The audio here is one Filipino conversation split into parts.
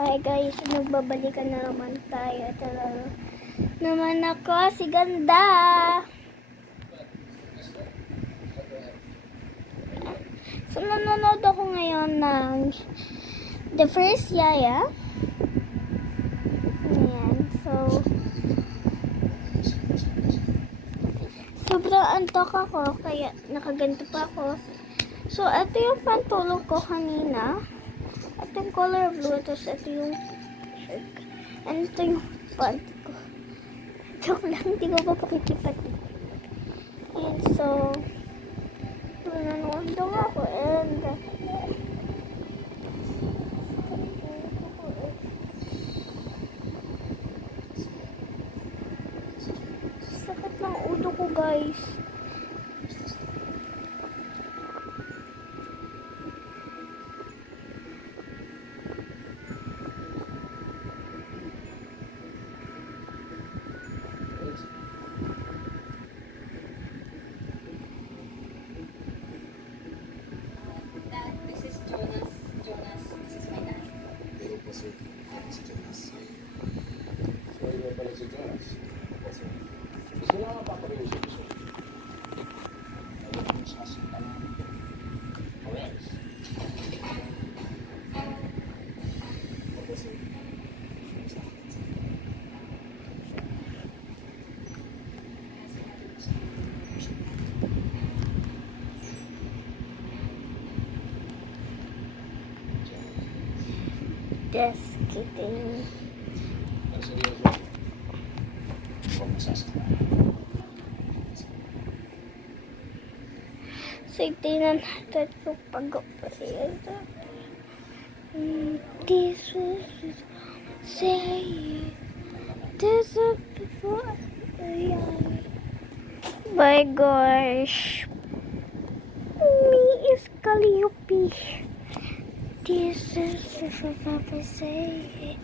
Hi guys, nagbabalikan na naman tayo. Ito naman ako, si Ganda. So, nanonood ako ngayon ng The First Yaya. Ayan, so sobrang antok ako, kaya nakaganto pa ako. So, ito yung pantulog ko kanina. Ito yung color blue, tapos ito yung shirt. And ito yung pant ko. Joke lang, hindi ko pa pakikipat. And so, nanonood daw ako. And, sakit lang ulo ko, guys. This is Jonas. This is my dad. Pero po si Jonas. So, iba pala si Jonas. Kasi, gusto lang mapapag-iusap ko. Ayaw mo sa asin. Alright. Kasi, Just kidding. seryoso. Huwag masasaktan. So, tingnan natin kung pag-upayad. This was say this is before. My gosh. Me is Calliope. This is what I say.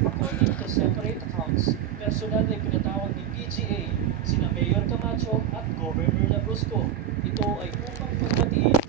According to separate accounts, personal ay pinatawag ni PGA, sina Mayor Camacho at Governor Labrusco. Ito ay upang pagbatiin